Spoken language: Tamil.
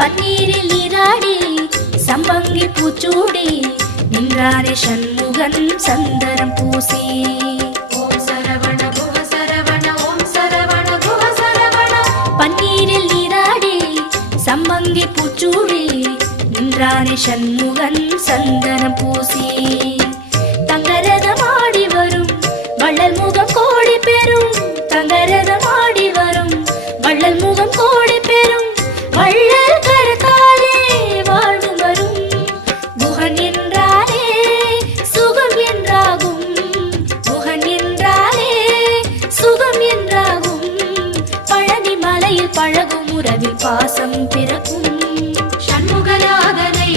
பன்னீரில் நீராடி சம்பங்கி பூச்சூடி நின்றாரே சண்முகன் சந்தனம் பூசி. ஓம் சரவண குஹ சரவண ஓம் சரவண குஹ சரவண. பன்னீரில் நீராடி சம்பங்கி பூச்சூடி நின்றாரே சண்முகன் சந்தனம் பூசி. தங்கரதமாடி வரும் வள்ளல் முகம் கோடி பெறும். தங்கரதமாடி வரும் வள்ளல் முகம் கோடி பெறும். வள்ளல் கரத்தாலே வாழ்வு வரும். குஹன் என்றாலே சுகம் என்றாகும். குஹன் என்றாலே சுகம் என்றாகும். பழனி மலையில் பழகும் உறவில் பாசம் பிறக்கும். ஷண்முகநாதனை